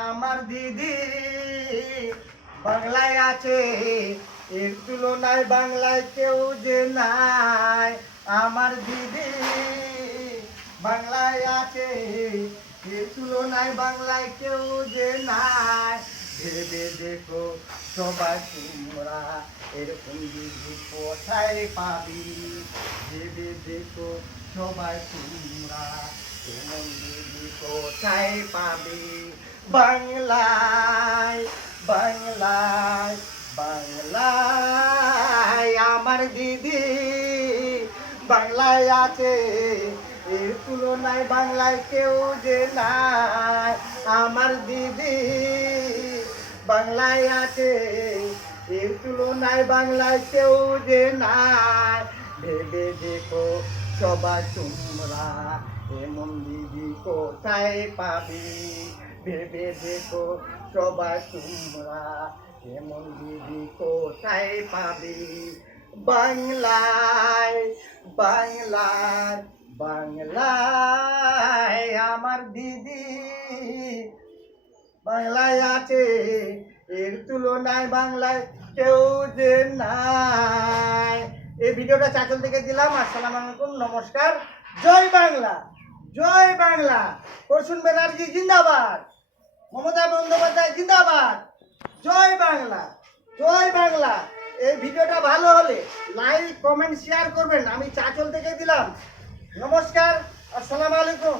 আমার দিদি বাংলায় আছে, এর তুলনায় বাংলায় কেউ যে নাই। আমার দিদি বাংলায় আছে, এর তুলনায় বাংলায় কেউ যে নাই। ভেবে দেখো সবাই তোমরা এরকম দিদি কোথায় পাবি। ভেবে দেখো সবাই তোমরা এমন দিদি কোথায় পাবি। বাংলায় বাংলায় বাংলায় আমার দিদি বাংলায় আছে, এর তুলনায় বাংলায় কেউ যে নাই। আমার দিদি বাংলায় আছে, এর তুলনায় বাংলায় কেউ যে নাই। ভেবে দেখো সবাই তোমরা এমন দিদি কোথায় পাবি। ভেবে দেখো সবাই তোমরা এমন দিদি কোথায় পাবি। বাংলায় বাংলায় বাংলায় আমার দিদি বাংলায় আছে, এর তুলনায় বাংলায় কেউ যে নাই। এই ভিডিওটা চাচল থেকে দিলাম। আসসালামু আলাইকুম, নমস্কার, জয় বাংলা, জয় বাংলা। প্রসূন ব্যানার্জি জিন্দাবাদ, মমতা বন্দ্যোপাধ্যায় জিন্দাবাদ, জয় বাংলা, জয় বাংলা। এই ভিডিওটা ভালো হলে লাইক কমেন্ট শেয়ার করবেন। আমি চাচল থেকে দিলাম। নমস্কার, আসসালামু আলাইকুম।